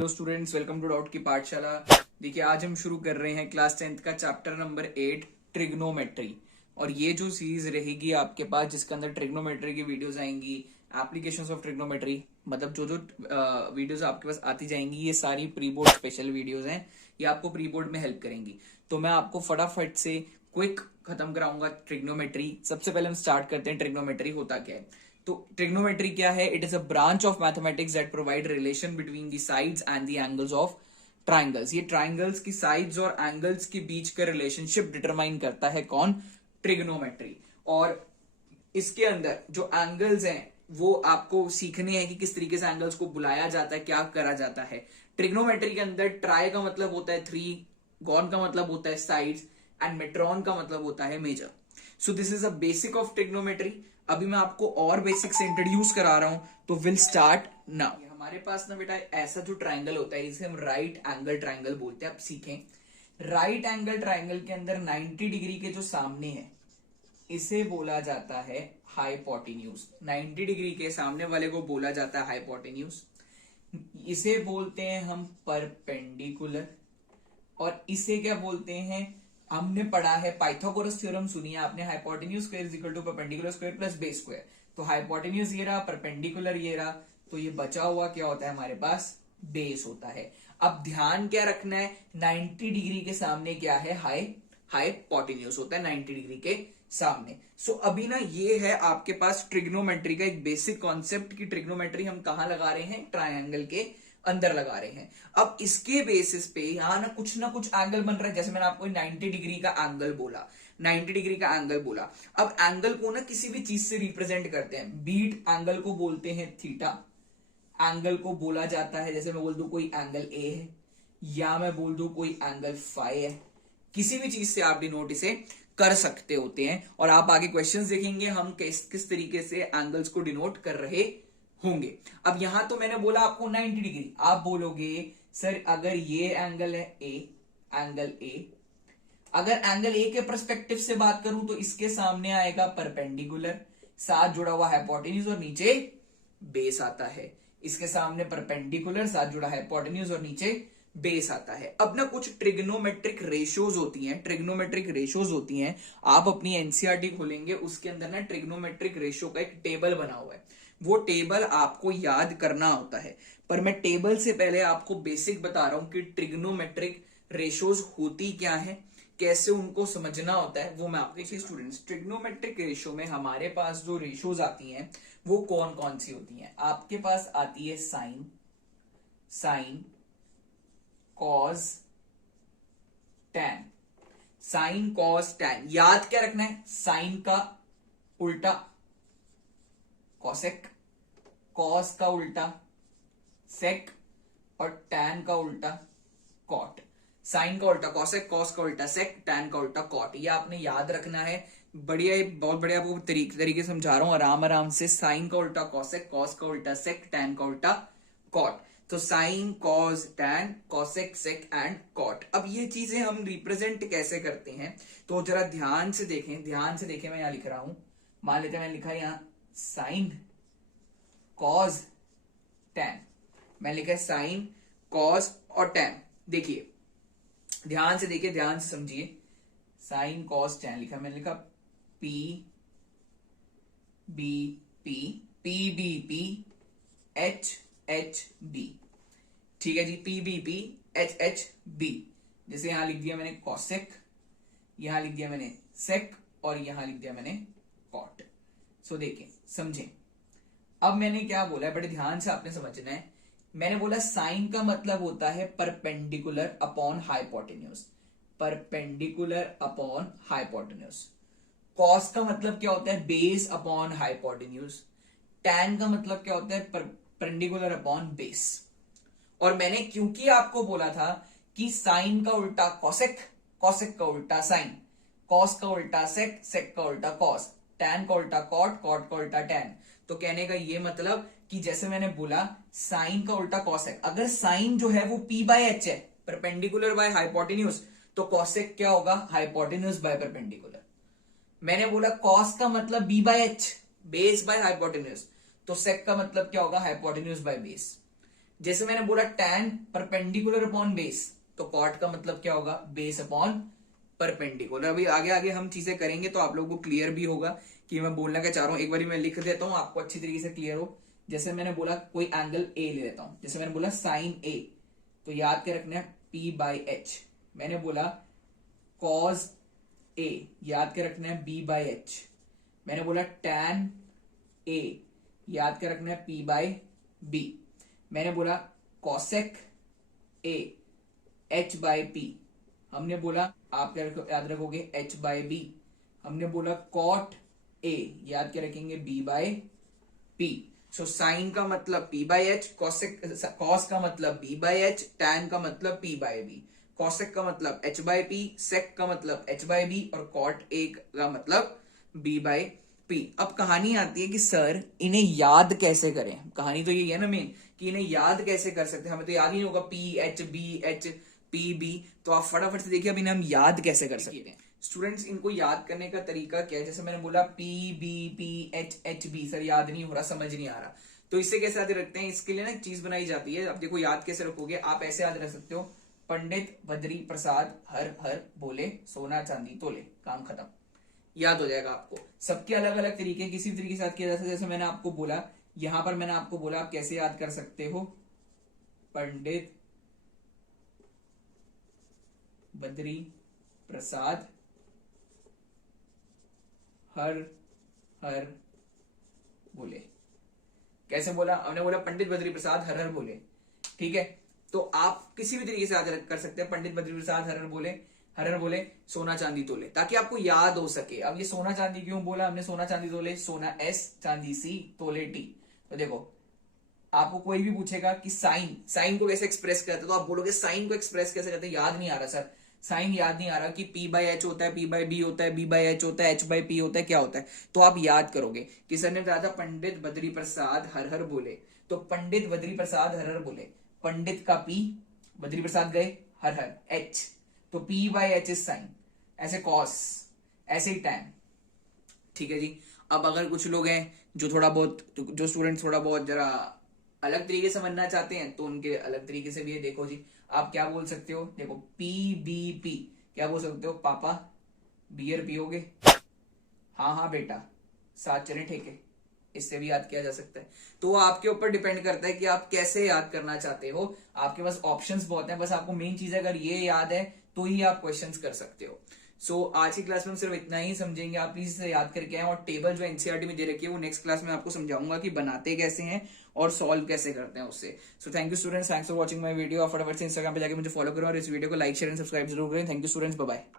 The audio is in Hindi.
Hello students, welcome to doubt की पाठशाला। देखिए, आज हम शुरू कर रहे हैं क्लास 10th का चैप्टर नंबर 8 ट्रिग्नोमेट्री। और ये जो सीरीज रहेगी आपके पास, जिसके अंदर ट्रिग्नोमेट्री की वीडियोस आएंगी, एप्लीकेशंस ऑफ ट्रिग्नोमेट्री, मतलब जो जो वीडियोस आपके पास आती जाएंगी, ये सारी प्री बोर्ड स्पेशल वीडियोस हैं। ये आपको प्री बोर्ड में हेल्प करेंगी। तो मैं आपको फटाफट से क्विक खत्म कराऊंगा ट्रिग्नोमेट्री। सबसे पहले हम स्टार्ट करते हैं, ट्रिग्नोमेट्री होता क्या है। तो ट्रिग्नोमेट्री क्या है? It is a branch of mathematics that provide relation between the sides and the angles of triangles. ये ट्राइंगल्स की साइड्स और एंगल्स के बीच का रिलेशनशिप डिटरमाइन करता है कौन? ट्रिग्नोमेट्री। और इसके अंदर जो एंगल्स हैं वो आपको सीखने हैं कि किस तरीके से एंगल्स को बुलाया जाता है, क्या करा जाता है। ट्रिग्नोमेट्री के अंदर ट्राई का मतलब होता है 3, गॉन का मतलब होता है साइड्स, एंड मेट्रॉन का मतलब होता है major. So this is a basic of trigonometry. अभी मैं आपको और बेसिक से इंट्रोड्यूस करा रहा हूं, तो विल स्टार्ट नाउ। हमारे पास ना बेटा ऐसा जो ट्राइंगल होता है, इसे हम राइट एंगल ट्राइंगल बोलते हैं। आप सीखें, राइट एंगल ट्राइंगल के अंदर 90 डिग्री के जो सामने है, इसे बोला जाता है हाइपोटेन्यूज। 90 डिग्री के सामने वाले को बोला जाता है हाइपोटेन्यूज। इसे बोलते हैं हम परपेंडिकुलर। और इसे क्या बोलते हैं? हमने पढ़ा है पाइथागोरस थ्योरम, सुनिए आपने, hypotenuse square is equal to perpendicular square plus base square. तो हाइपोटेन्यूज ये रहा, परपेंडिकुलर ये रहा, तो ये बचा हुआ क्या होता है हमारे पास? बेस होता है। अब ध्यान क्या रखना है, 90 डिग्री के सामने क्या है? हाइपोटेन्यूज होता है 90 डिग्री के सामने। सो अभी ना ये है आपके पास ट्रिग्नोमेट्री का एक बेसिक कॉन्सेप्ट कि ट्रिग्नोमेट्री हम कहां लगा रहे हैं? ट्राइंगल के अंदर लगा रहे हैं। अब इसके बेसिस पे यहां ना कुछ एंगल बन रहा है। जैसे मैंने आपको 90 डिग्री का एंगल बोला, 90 डिग्री का एंगल बोला। अब एंगल को ना किसी भी चीज से रिप्रेजेंट करते हैं। बीट एंगल को बोलते हैं थीटा। एंगल को बोला जाता है, जैसे मैं बोल दूं कोई एंगल ए है, या मैं बोल दूं कोई एंगल फाई है। किसी भी चीज से आप डिनोट इसे कर सकते होते हैं। और आप आगे क्वेश्चंस देखेंगे हम किस तरीके से एंगल्स को डिनोट कर रहे होंगे। अब यहां तो मैंने बोला आपको 90 डिग्री। आप बोलोगे सर अगर ये एंगल है ए, एंगल ए, अगर एंगल ए के परस्पेक्टिव से बात करूं तो इसके सामने आएगा परपेंडिकुलर, साथ जुड़ा हुआ हाइपोटेन्यूज और नीचे बेस आता है। इसके सामने परपेंडिकुलर, साथ जुड़ा हाइपोटेन्यूज और नीचे बेस आता है। अब ना कुछ ट्रिग्नोमेट्रिक रेशियोज होती हैं, ट्रिग्नोमेट्रिक रेशियोज होती हैं। आप अपनी एनसीईआरटी खोलेंगे, उसके अंदर ना ट्रिग्नोमेट्रिक रेशियो का एक टेबल बना हुआ है। वो टेबल आपको याद करना होता है। पर मैं टेबल से पहले आपको बेसिक बता रहा हूं कि ट्रिग्नोमेट्रिक रेशियोज होती क्या है, कैसे उनको समझना होता है, वो मैं आपको। देखिए स्टूडेंट्स, ट्रिग्नोमेट्रिक रेशियो में हमारे पास जो रेशियोज आती हैं वो कौन कौन सी होती हैं? आपके पास आती है sine, cos, tan. Sine, cos, tan याद क्या रखना है? साइन का उल्टा कॉसेक, कॉस का उल्टा सेक, और टैन का उल्टा कॉट। साइन का उल्टा कॉसेक, कॉस का उल्टा सेक, टैन का उल्टा कॉट। ये आपने याद रखना है। बढ़िया, बहुत बढ़िया आपको तरीके समझा रहा हूं, आराम आराम से। साइन का उल्टा कॉसेक, कॉस का उल्टा सेक, टैन का उल्टा कॉट। तो sine, cos, tan, cosec, sec and cot. अब ये चीजें हम रिप्रेजेंट कैसे करते हैं, तो जरा ध्यान से देखें, मैं यहां लिख रहा हूं। मान लेते हैं मैंने लिखा है यहां साइन, कॉस, टैन। मैं लिखा है साइन, कॉस और टैन। देखिए ध्यान से देखिए, ध्यान से समझिए। साइन, कॉस, टैन लिखा, मैंने लिखा P B P, P B P, H H B. ठीक है जी, P B P, H H B. जैसे यहां लिख दिया मैंने कॉसेक, यहां लिख दिया मैंने सेक, और यहां लिख दिया मैंने कॉट। सो देखें, समझें। अब मैंने क्या बोला है, बड़े ध्यान से आपने समझना है। मैंने बोला साइन का मतलब होता है perpendicular upon hypotenuse, perpendicular upon hypotenuse. Cos का मतलब क्या होता है? Base upon hypotenuse. टैन का मतलब क्या होता है? Perpendicular upon base. और मैंने क्योंकि आपको बोला था कि साइन का उल्टा कॉसेक, कॉसेक का उल्टा साइन, कॉस का उल्टा सेक, सेक का उल्टा कॉस, टैन का उल्टा कॉट, कॉट का उल्टा टैन। तो कहने का ये मतलब कि जैसे मैंने बोला साइन का उल्टा कॉसेक, अगर साइन जो है वो पी बाय एच है, परपेंडिकुलर बाय हाइपोटेन्यूज, तो कॉसेक क्या होगा? Hypotenuse by perpendicular. मैंने बोला कॉस का मतलब B by H, base by hypotenuse, तो सेक का मतलब क्या होगा? Hypotenuse by base. जैसे मैंने बोला tan परपेंडिकुलर अपॉन बेस, तो कॉट का मतलब क्या होगा, बेस अपॉन परपेंडिकुलर। अभी आगे आगे हम चीजें करेंगे तो आप लोगों को क्लियर भी होगा कि मैं बोलना क्या चाह रहा हूं। एक बार मैं लिख देता हूं आपको अच्छी तरीके से क्लियर हो। जैसे मैंने बोला कोई एंगल ए ले लेता हूं, जैसे मैंने बोला साइन ए, तो याद के रखना है P बाई एच। मैंने बोला कॉज ए, याद के रखना है B बाई एच। मैंने बोला tan ए, याद के रखना है P बाई बी। मैंने बोला cosec A, H by P. हमने बोला आप क्या याद रखोगे, H बाई बी। हमने बोला कॉट ए, याद के रखेंगे B by P. So sine का मतलब P बाई एच, कॉस का मतलब B बाई एच, टैन का मतलब P बाई बी, कॉसेक का मतलब H बाई पी, सेक का मतलब H बाई बी, और कॉट ए का मतलब B बाई पी। अब कहानी आती है कि सर इन्हें याद कैसे करें। कहानी तो यही है ना मेन, कि इन्हें याद कैसे कर सकते हैं। हमें तो याद ही नहीं होगा P H B H P B। तो आप फटाफट से देखिए अब इन्हें हम याद कैसे कर सकते हैं। स्टूडेंट्स, इनको याद करने का तरीका क्या है, जैसे मैंने बोला P B P H H B, sir याद नहीं हो रहा, समझ नहीं आ रहा, तो इससे कैसे याद रखते हैं, इसके लिए ना एक चीज बनाई जाती है। अब देखो याद कैसे रखोगे, आप ऐसे याद रख सकते हो, पंडित बद्री प्रसाद हर हर बोले, सोना चांदी तोले, काम खत्म, याद हो जाएगा आपको। सबके अलग अलग तरीके, किसी भी तरीके से याद किया जा सकता है। जैसे मैंने आपको बोला, यहां पर मैंने आपको बोला आप कैसे याद कर सकते हो, पंडित बद्री प्रसाद हर हर बोले। कैसे बोला, हमने बोला पंडित बद्री प्रसाद हर हर बोले, ठीक है। तो आप किसी भी तरीके से याद कर सकते हैं, पंडित बद्री प्रसाद हर हर बोले सोना चांदी तोले, ताकि आपको याद हो सके। अब ये सोना चांदी क्यों बोला हमने, सोना चांदी तोले, सोना S, चांदी C, तोले T। तो देखो आपको कोई भी पूछेगा कि साइन को कैसे एक्सप्रेस करते, तो आप बोलोगे साइन को एक्सप्रेस कैसे करते, याद नहीं आ रहा सर, साइन याद नहीं आ रहा कि P बाई एच होता है, P बाई बी होता है, B बाई एच होता है, H बाई पी होता है, क्या होता है। तो आप याद करोगे कि सर ने बताया था पंडित बद्री प्रसाद हर हर बोले, तो पंडित बद्री प्रसाद हर हर बोले, पंडित का P, बद्री प्रसाद गए हर हर H, तो P by H is sine, ऐसे कॉस, ऐसे ही टैन, ठीक है जी। अब अगर कुछ लोग हैं जो थोड़ा बहुत, जो स्टूडेंट थोड़ा बहुत जरा अलग तरीके से समझना चाहते हैं, तो उनके अलग तरीके से भी है। देखो जी, आप क्या बोल सकते हो, देखो PBP, क्या बोल सकते हो, पापा बियर पियोगे, हाँ हाँ बेटा, साथ चले ठेके, इससे भी याद किया जा सकता है। तो आपके ऊपर डिपेंड करता है कि आप कैसे याद करना चाहते हो। आपके पास ऑप्शंस बहुत हैं, बस आपको मेन चीज अगर ये याद है तो ही आप क्वेश्चंस कर सकते हो। सो आज की क्लास में हम सिर्फ इतना ही समझेंगे, आप प्लीज इसे याद करके आए। और टेबल जो एनसीईआरटी में दे रखी है वो नेक्स्ट क्लास में आपको समझाऊंगा कि बनाते कैसे हैं और सॉल्व कैसे करते हैं उससे। So thank you students, thanks for watching my video. और फटाफट से इंस्टाग्राम पे जाके मुझे फॉलो करो और इस वीडियो को लाइक शेयर एंड सब्सक्राइब जरूर करें। Thank you students, bye bye.